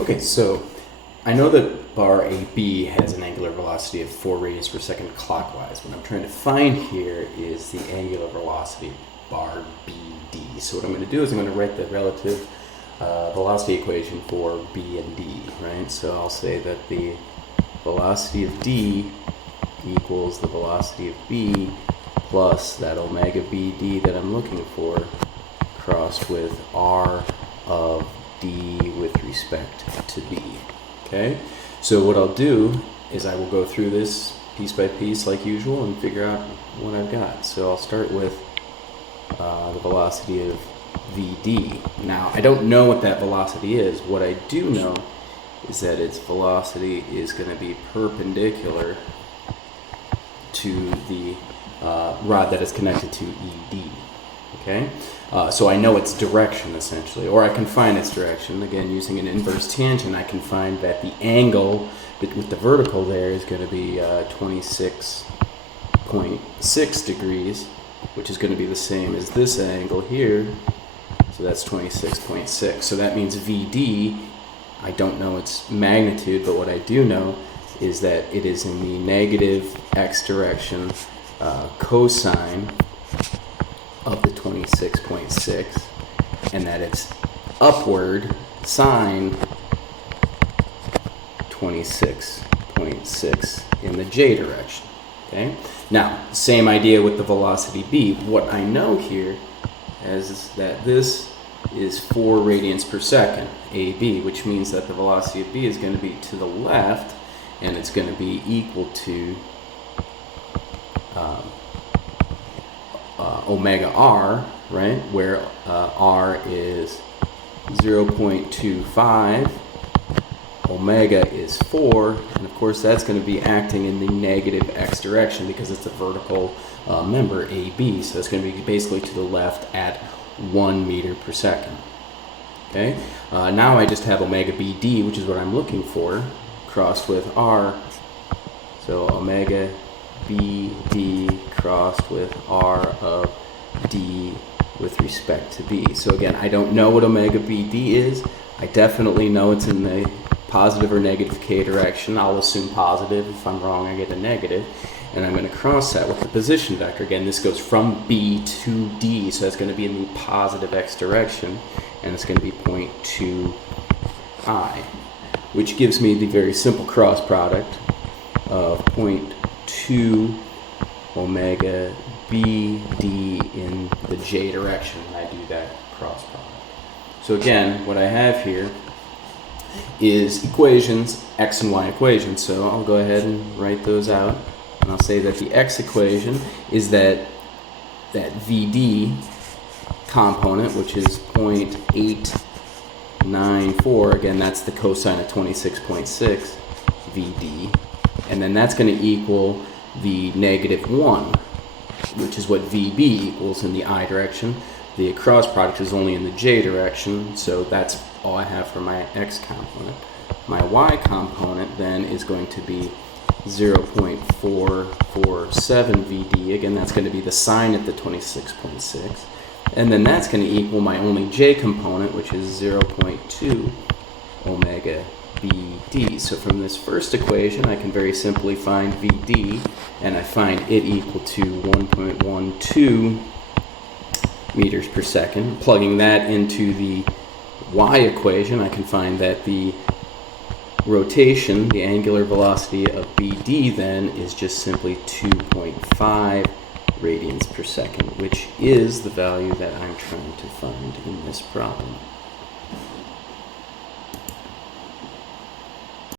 Okay, so I know that bar AB has an angular velocity of 4 radians per second clockwise. What I'm trying to find here is the angular velocity of bar BD. So what I'm going to do is I'm going to write the relative velocity equation for B and D, right? So I'll say that the velocity of D equals the velocity of B plus that omega BD that I'm looking for crossed with R of D with respect to B. Okay, so what I'll do is I will go through this piece by piece like usual and figure out what I've got. So I'll start with the velocity of VD. Now I don't know what that velocity is. What I do know is that its velocity is going to be perpendicular to the rod that is connected to ED. Okay, so I know its direction essentially, or I can find its direction. Again, using an inverse tangent, I can find that the angle with the vertical there is going to be 26.6 degrees, which is going to be the same as this angle here. So that's 26.6. So that means VD, I don't know its magnitude, but what I do know is that it is in the negative x direction cosine of the 26.6, and that it's upward sine 26.6 in the j direction. Okay. Now, same idea with the velocity b. What I know here is that this is 4 radians per second, AB, which means that the velocity of b is going to be to the left, and it's going to be equal to omega r, right, where r is 0.25, omega is 4, and of course that's going to be acting in the negative x direction because it's a vertical member, AB, so it's going to be basically to the left at 1 meter per second. Okay, now I just have omega BD, which is what I'm looking for, crossed with r, so omega BD crossed with r of D with respect to B. So again, I don't know what omega BD is. I definitely know it's in the positive or negative k direction. I'll assume positive. If I'm wrong, I get a negative. And I'm going to cross that with the position vector. Again, this goes from B to D, so that's going to be in the positive x direction, and it's going to be 0.2i, which gives me the very simple cross product of 0.2 omega BD in the j direction when I do that cross product. So again, what I have here is equations, x and y equations. So I'll go ahead and write those out. And I'll say that the x equation is that VD component, which is 0.894. Again, that's the cosine of 26.6 VD. And then that's going to equal the negative 1, which is what VB equals in the I direction. The cross product is only in the j direction, so that's all I have for my x component. My y component then is going to be 0.447 VD. Again, that's going to be the sine at the 26.6. And then that's going to equal my only j component, which is 0.2 omega BD. So from this first equation, I can very simply find VD, and I find it equal to 1.12 meters per second. Plugging that into the y equation, I can find that the rotation, the angular velocity of BD then is just simply 2.5 radians per second, which is the value that I'm trying to find in this problem.